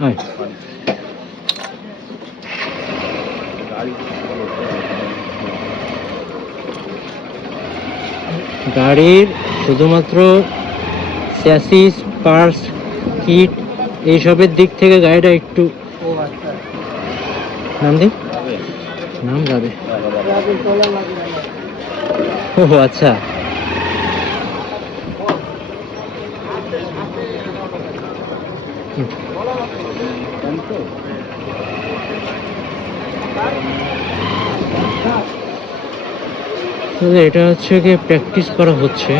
হয়। গাড়ির শুধুমাত্র চ্যাসিস, পার্টস, কিট এইসবের দিক থেকে গাড়িটা একটু নাম দিন, নাম যাবে। ও আচ্ছা, এটা হচ্ছে গিয়ে প্র্যাকটিস করা হচ্ছে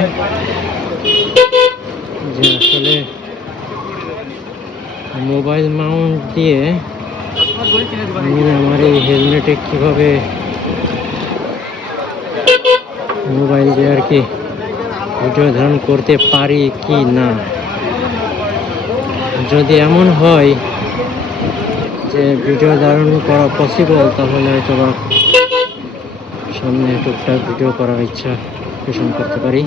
যে আসলে মোবাইল মাউন্ট দিয়ে আমি আমার এই হেলমেটে কিভাবে মোবাইল দিয়ে আর কি ভিডিও ধারণ করতে পারি কি না। যদি এমন হয় যে ভিডিও ধারণ করা পসিবল, তাহলে হয়তো বা সামনে টুকটাক ভিডিও করার ইচ্ছা পোষণ করতে পারি।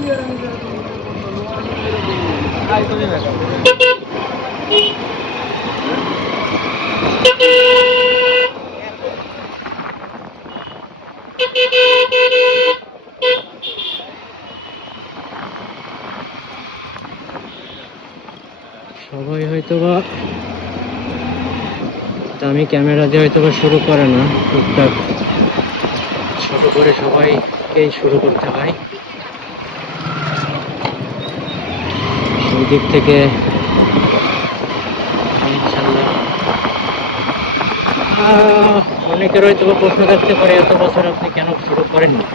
সবাই হয়তোবা দামি ক্যামেরা দিয়ে হয়তোবা শুরু করে না, টুকটাক ছোট করে সবাইকেই শুরু করতে হয়। সেই দিক থেকে ইনশাল্লাহ অনেকের হয়তো প্রশ্ন থাকতে পারে, এত বছর আপনি কেন শুরু করেননি?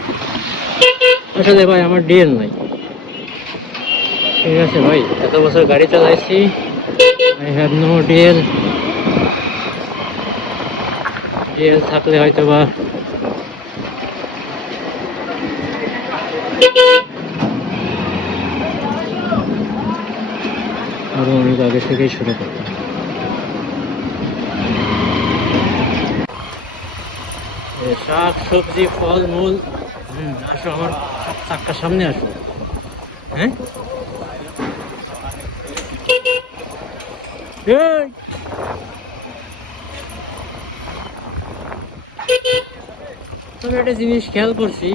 আসলে ভাই আমার ডিএল নাই। ঠিক আছে ভাই, এত বছর গাড়ি চালাইছি, I have no DL. DL থাকলে হয়তো বা আরো অনেক আগে থেকেই শুরু করতাম। শাক সবজি ফল মূল, আসো আমার চাক্কার সামনে আসো। হ্যাঁ, তবে একটা জিনিস খেয়াল করছি,